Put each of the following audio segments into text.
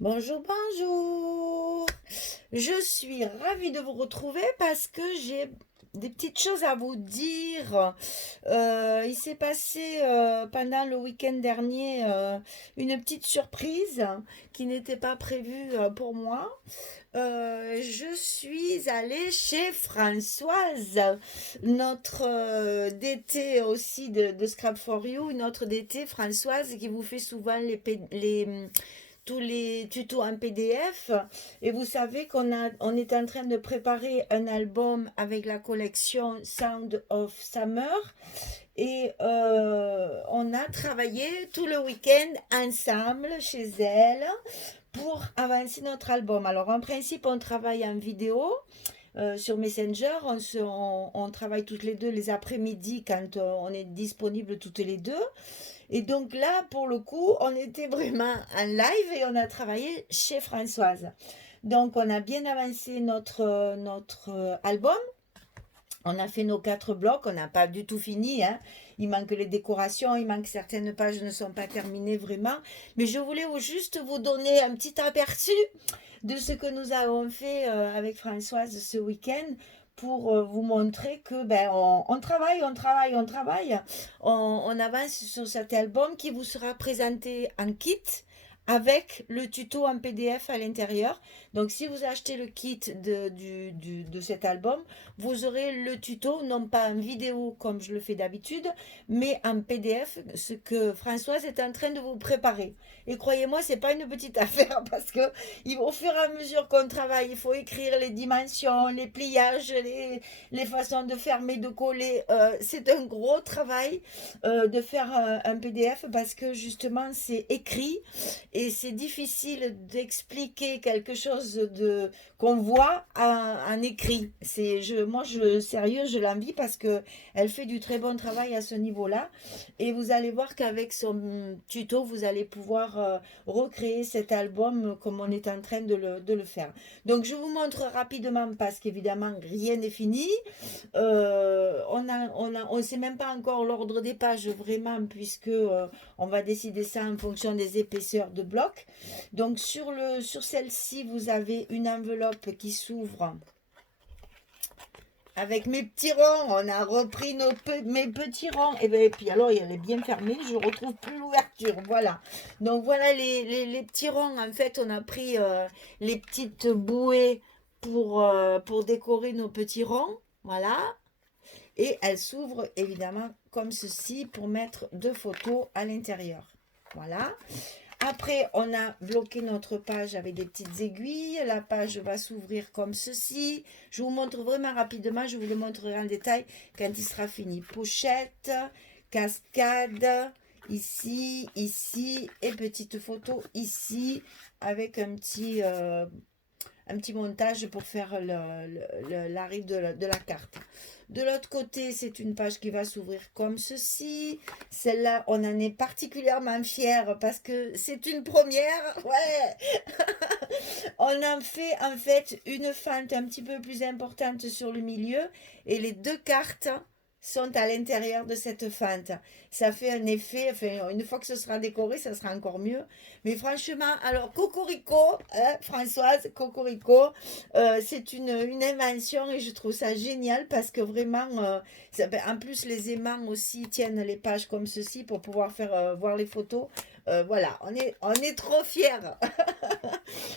Bonjour, bonjour. Je suis ravie de vous retrouver parce que j'ai des petites choses à vous dire. Il s'est passé pendant le week-end dernier une petite surprise qui n'était pas prévue pour moi. Je suis allée chez Françoise, notre DT aussi de Scrap for You, notre DT Françoise qui vous fait souvent tous les tutos en PDF. Et vous savez on est en train de préparer un album avec la collection Sound of Summer. Et on a travaillé tout le week-end ensemble chez elle pour avancer notre album. Alors en principe, on travaille en vidéo sur Messenger. On travaille toutes les deux les après-midi quand on est disponible toutes les deux. Et donc là, pour le coup, on était vraiment en live et on a travaillé chez Françoise. Donc on a bien avancé notre album. On a fait nos 4 blocs, on n'a pas du tout fini, hein. Il manque les décorations, il manque certaines pages ne sont pas terminées vraiment. Mais je voulais juste vous donner un petit aperçu de ce que nous avons fait avec Françoise ce week-end pour vous montrer que on travaille, on travaille, on travaille. On avance sur cet album qui vous sera présenté en kit avec le tuto en PDF à l'intérieur. Donc si vous achetez le kit de cet album, vous aurez le tuto, non pas en vidéo comme je le fais d'habitude, mais en PDF, ce que Françoise est en train de vous préparer. Et croyez-moi, c'est pas une petite affaire parce que au fur et à mesure qu'on travaille, il faut écrire les dimensions, les pliages, les façons de fermer, de coller. C'est un gros travail de faire un PDF parce que justement c'est écrit et c'est difficile d'expliquer quelque chose de qu'on voit en écrit. Moi, sérieux, je l'envie parce que elle fait du très bon travail à ce niveau-là. Et vous allez voir qu'avec son tuto, vous allez pouvoir recréer cet album comme on est en train de le faire. Donc, je vous montre rapidement parce qu'évidemment, rien n'est fini. On sait même pas encore l'ordre des pages vraiment puisque on va décider ça en fonction des épaisseurs de blocs. Donc sur celle-ci, vous avez une enveloppe qui s'ouvre avec mes petits ronds. On a repris mes petits ronds. Et puis alors, elle est bien fermée. Je ne retrouve plus l'ouverture. Voilà. Donc voilà les petits ronds. En fait, on a pris les petites bouées pour décorer nos petits ronds. Voilà. Et elle s'ouvre évidemment comme ceci pour mettre 2 photos à l'intérieur. Voilà. Après, on a bloqué notre page avec des petites aiguilles. La page va s'ouvrir comme ceci. Je vous montre vraiment rapidement. Je vous le montrerai en détail quand il sera fini. Pochette, cascade, ici, ici et petite photo ici avec un petit montage pour faire l'arrêt de la carte. De l'autre côté, c'est une page qui va s'ouvrir comme ceci. Celle-là, on en est particulièrement fiers parce que c'est une première. Ouais, on en fait en fait une fente un petit peu plus importante sur le milieu et les 2 cartes sont à l'intérieur de cette fente. Ça fait un effet, enfin, une fois que ce sera décoré, ça sera encore mieux. Mais franchement, alors Cocorico, hein, Françoise, Cocorico, c'est une invention et je trouve ça génial parce que vraiment, en plus les aimants aussi tiennent les pages comme ceci pour pouvoir faire voir les photos. Voilà, on est trop fiers.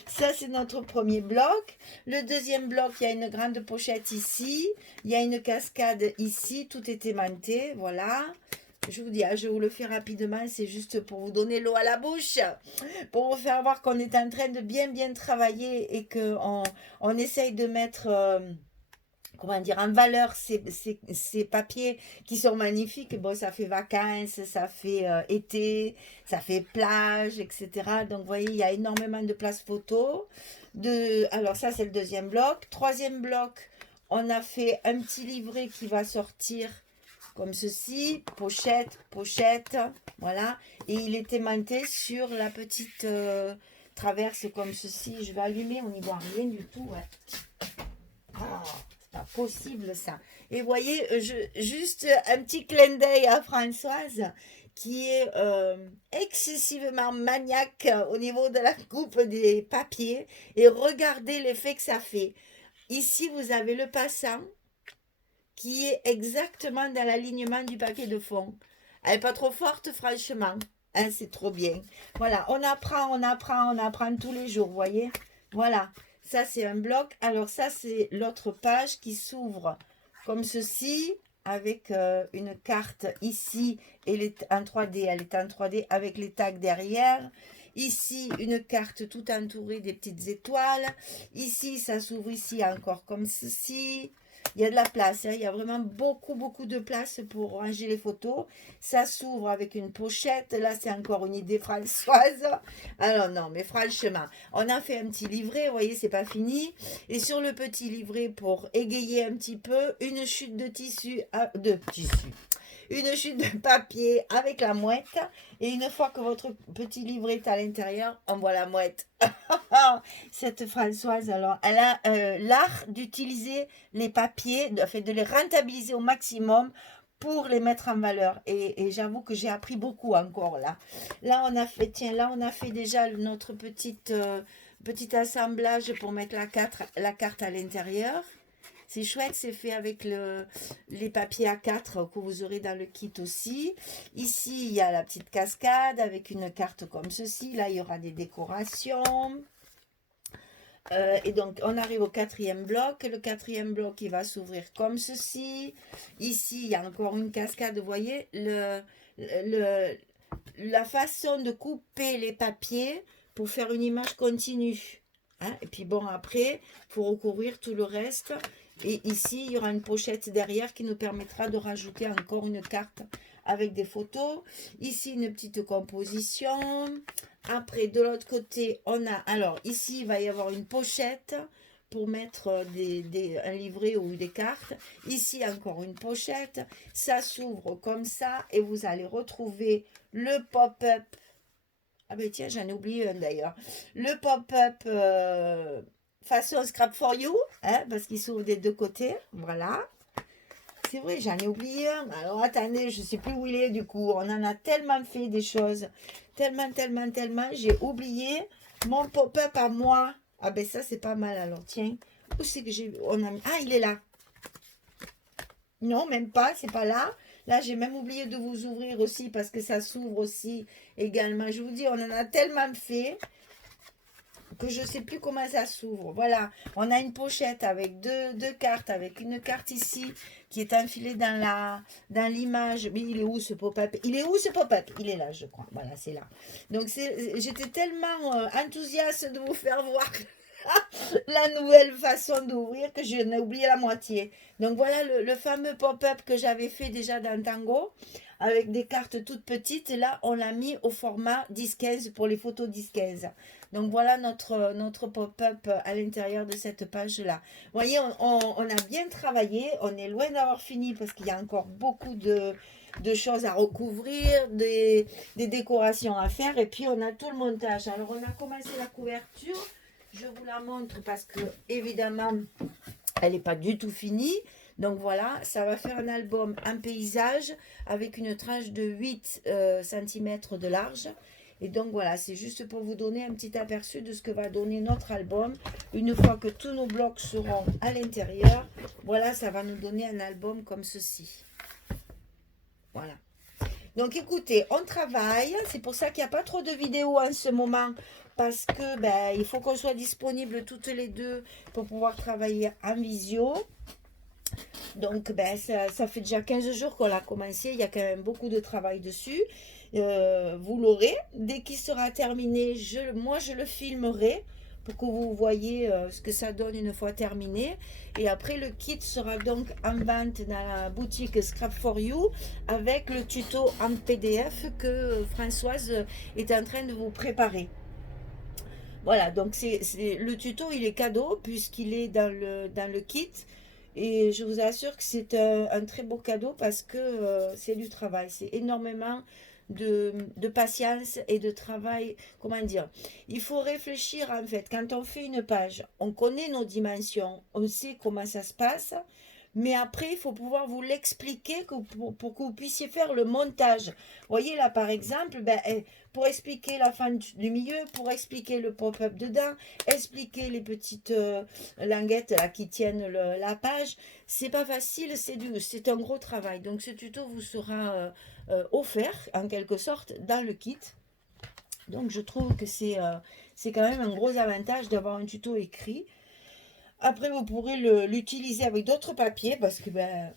Ça, c'est notre premier bloc. Le deuxième bloc, il y a une grande pochette ici. Il y a une cascade ici. Tout est aimanté. Voilà. Je vous dis, je vous le fais rapidement. C'est juste pour vous donner l'eau à la bouche. Pour vous faire voir qu'on est en train de bien, bien travailler et qu'on essaye de mettre comment dire, en valeur ces papiers qui sont magnifiques. Bon, ça fait vacances, ça fait été, ça fait plage, etc. Donc, vous voyez, il y a énormément de place photo. Alors, ça, c'est le deuxième bloc. Troisième bloc, on a fait un petit livret qui va sortir comme ceci. Pochette, pochette, voilà. Et il est aimanté sur la petite traverse comme ceci. Je vais allumer, on n'y voit rien du tout. Ouais. Ah, c'est pas possible ça. Et voyez, juste un petit clin d'œil à Françoise qui est excessivement maniaque au niveau de la coupe des papiers. Et regardez l'effet que ça fait. Ici, vous avez le passant qui est exactement dans l'alignement du papier de fond. Elle n'est pas trop forte, franchement. Hein, c'est trop bien. Voilà, on apprend, on apprend, on apprend tous les jours, vous voyez. Voilà, ça c'est un bloc. Alors ça, c'est l'autre page qui s'ouvre comme ceci, avec une carte ici, elle est en 3D, elle est en 3D avec les tags derrière. Ici, une carte tout entourée des petites étoiles. Ici, ça s'ouvre ici encore comme ceci. Il y a de la place, hein. Il y a vraiment beaucoup, beaucoup de place pour ranger les photos. Ça s'ouvre avec une pochette. Là, c'est encore une idée Françoise. Alors non, mais franchement, on a fait un petit livret, vous voyez, c'est pas fini. Et sur le petit livret, pour égayer un petit peu, une chute de tissu, une chute de papier avec la mouette. Et une fois que votre petit livret est à l'intérieur, on voit la mouette. Cette Françoise, alors, elle a l'art d'utiliser les papiers, de les rentabiliser au maximum pour les mettre en valeur. Et j'avoue que j'ai appris beaucoup encore là. Là, on a fait, tiens, là, on a fait déjà notre petit assemblage pour mettre la carte à l'intérieur. C'est chouette, c'est fait avec les papiers A4 que vous aurez dans le kit aussi. Ici, il y a la petite cascade avec une carte comme ceci. Là, il y aura des décorations. Et donc, on arrive au quatrième bloc. Le quatrième bloc, il va s'ouvrir comme ceci. Ici, il y a encore une cascade. Vous voyez, la façon de couper les papiers pour faire une image continue. Hein? Et puis bon, après, il faut recouvrir tout le reste. Et ici, il y aura une pochette derrière qui nous permettra de rajouter encore une carte avec des photos. Ici, une petite composition. Après, de l'autre côté, on a... Alors, ici, il va y avoir une pochette pour mettre un livret ou des cartes. Ici, encore une pochette. Ça s'ouvre comme ça et vous allez retrouver le pop-up. Ah ben tiens, j'en ai oublié un d'ailleurs. Le pop-up façon Scrap for You, hein, parce qu'il s'ouvre des deux côtés. Voilà. C'est vrai, j'en ai oublié un. Alors attendez, je ne sais plus où il est du coup. On en a tellement fait des choses. Tellement, tellement, tellement. J'ai oublié mon pop-up à moi. Ah ben ça, c'est pas mal alors. Tiens, où c'est que j'ai... Ah, il est là. Non, même pas, c'est pas là. Là, j'ai même oublié de vous ouvrir aussi parce que ça s'ouvre aussi également. Je vous dis, on en a tellement fait que je ne sais plus comment ça s'ouvre. Voilà, on a une pochette avec deux cartes, avec une carte ici qui est enfilée dans l'image. Mais il est où ce pop-up? Il est où ce pop-up? Il est là, je crois. Voilà, c'est là. Donc, j'étais tellement enthousiaste de vous faire voir la nouvelle façon d'ouvrir que je n'ai oublié la moitié. Donc, voilà le fameux pop-up que j'avais fait déjà dans Tango avec des cartes toutes petites. Et là, on l'a mis au format 10-15 pour les photos 10-15. Donc voilà notre pop-up à l'intérieur de cette page-là. Vous voyez, on a bien travaillé. On est loin d'avoir fini parce qu'il y a encore beaucoup de choses à recouvrir, des décorations à faire. Et puis, on a tout le montage. Alors, on a commencé la couverture. Je vous la montre parce que, évidemment, elle n'est pas du tout finie. Donc voilà, ça va faire un album en paysage avec une tranche de 8 cm de large. Et donc voilà, c'est juste pour vous donner un petit aperçu de ce que va donner notre album. Une fois que tous nos blocs seront à l'intérieur, voilà, ça va nous donner un album comme ceci. Voilà. Donc écoutez, on travaille. C'est pour ça qu'il n'y a pas trop de vidéos en ce moment. Parce que il faut qu'on soit disponible toutes les deux pour pouvoir travailler en visio. Donc, ça fait déjà 15 jours qu'on l'a commencé. Il y a quand même beaucoup de travail dessus. Vous l'aurez. Dès qu'il sera terminé, moi, je le filmerai pour que vous voyez ce que ça donne une fois terminé. Et après, le kit sera donc en vente dans la boutique Scrap for You avec le tuto en PDF que Françoise est en train de vous préparer. Voilà, donc le tuto, il est cadeau puisqu'il est dans le kit. Et je vous assure que c'est un très beau cadeau parce que c'est du travail. C'est énormément de patience et de travail. Comment dire? Il faut réfléchir en fait. Quand on fait une page, on connaît nos dimensions, on sait comment ça se passe. mais après, il faut pouvoir vous l'expliquer pour que vous puissiez faire le montage. Vous voyez là, par exemple, ben, pour expliquer la fin du milieu, pour expliquer le pop-up dedans, expliquer les petites languettes là, qui tiennent la page, c'est pas facile, c'est un gros travail. Donc ce tuto vous sera offert en quelque sorte dans le kit. Donc je trouve que c'est quand même un gros avantage d'avoir un tuto écrit. Après, vous pourrez l'utiliser avec d'autres papiers parce que ben,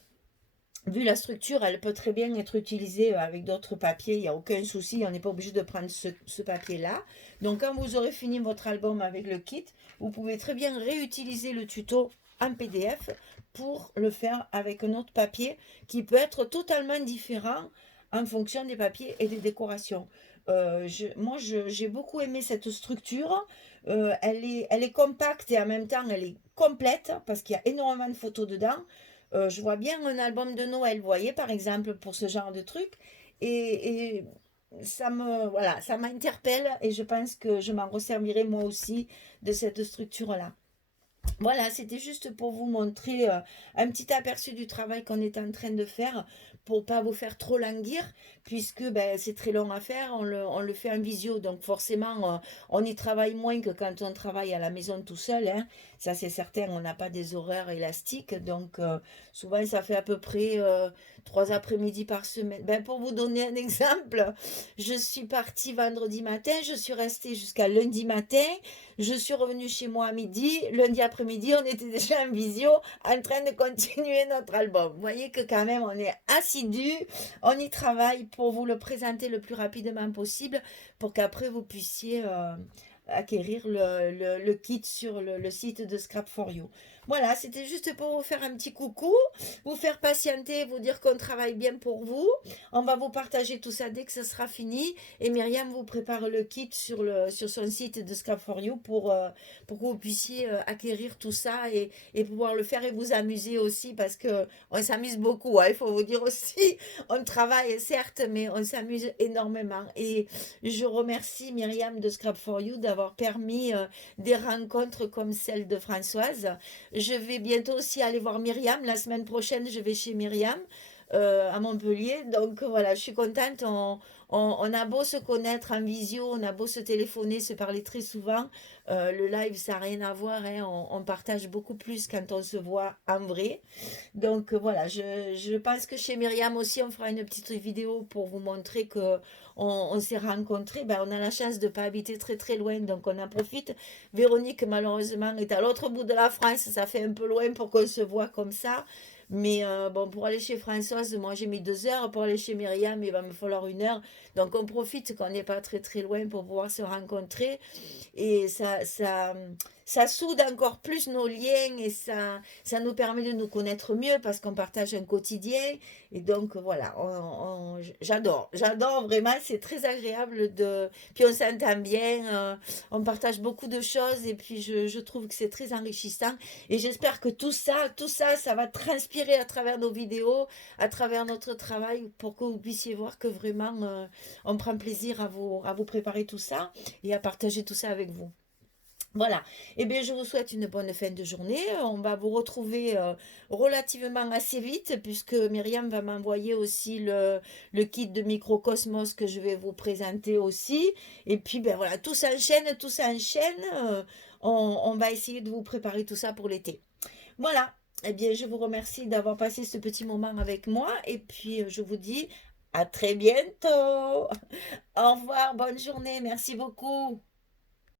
vu la structure, elle peut très bien être utilisée avec d'autres papiers. Il n'y a aucun souci, on n'est pas obligé de prendre ce papier-là. Donc quand vous aurez fini votre album avec le kit, vous pouvez très bien réutiliser le tuto en PDF pour le faire avec un autre papier qui peut être totalement différent en fonction des papiers et des décorations. Moi, j'ai beaucoup aimé cette structure. Elle est compacte et en même temps, elle est complète parce qu'il y a énormément de photos dedans. Je vois bien un album de Noël, vous voyez, par exemple, pour ce genre de truc. Et voilà, ça m'interpelle et je pense que je m'en resservirai moi aussi de cette structure-là. Voilà, c'était juste pour vous montrer un petit aperçu du travail qu'on est en train de faire pour pas vous faire trop languir, puisque ben, c'est très long à faire, on le fait en visio, donc forcément on y travaille moins que quand on travaille à la maison tout seul, hein. Ça c'est certain, on n'a pas des horaires élastiques, donc souvent ça fait à peu près 3 après-midi par semaine. Ben, pour vous donner un exemple, je suis partie vendredi matin, je suis restée jusqu'à lundi matin, je suis revenue chez moi à midi. Lundi après-midi, on était déjà en visio en train de continuer notre album. Vous voyez que quand même, on est assidus. On y travaille pour vous le présenter le plus rapidement possible pour qu'après, vous puissiez acquérir le kit sur le site de Scrap for You. Voilà, c'était juste pour vous faire un petit coucou, vous faire patienter, vous dire qu'on travaille bien pour vous. On va vous partager tout ça dès que ce sera fini. Et Myriam vous prépare le kit sur son site de Scrap for You pour que vous puissiez acquérir tout ça et pouvoir le faire et vous amuser aussi parce que on s'amuse beaucoup, hein, il faut vous dire aussi. On travaille certes, mais on s'amuse énormément. Et je remercie Myriam de Scrap for You d'avoir permis des rencontres comme celle de Françoise. Je vais bientôt aussi aller voir Myriam. La semaine prochaine, je vais chez Myriam à Montpellier. Donc voilà, je suis contente. On a beau se connaître en visio, on a beau se téléphoner, se parler très souvent. Le live, ça n'a rien à voir, hein. On partage beaucoup plus quand on se voit en vrai. Donc voilà, je pense que chez Myriam aussi, on fera une petite vidéo pour vous montrer que on s'est rencontrés. Ben, on a la chance de ne pas habiter très très loin, donc on en profite. Véronique, malheureusement, est à l'autre bout de la France. Ça fait un peu loin pour qu'on se voit comme ça. Mais bon, pour aller chez Françoise, moi j'ai mis 2 heures. Pour aller chez Myriam, il va me falloir 1 heure. Donc on profite qu'on n'est pas très très loin pour pouvoir se rencontrer. Et ça soude encore plus nos liens et ça nous permet de nous connaître mieux parce qu'on partage un quotidien. Et donc voilà, j'adore vraiment, c'est très agréable Puis on s'entend bien, on partage beaucoup de choses et puis je trouve que c'est très enrichissant. Et j'espère que ça va transpirer à travers nos vidéos, à travers notre travail pour que vous puissiez voir que vraiment on prend plaisir à vous préparer tout ça et à partager tout ça avec vous. Voilà. Eh bien, je vous souhaite une bonne fin de journée. On va vous retrouver relativement assez vite puisque Myriam va m'envoyer aussi le kit de microcosmos que je vais vous présenter aussi. Et puis, ben voilà, tout s'enchaîne, tout s'enchaîne. On va essayer de vous préparer tout ça pour l'été. Voilà. Eh bien, je vous remercie d'avoir passé ce petit moment avec moi. Et puis, je vous dis à très bientôt. Au revoir, bonne journée. Merci beaucoup.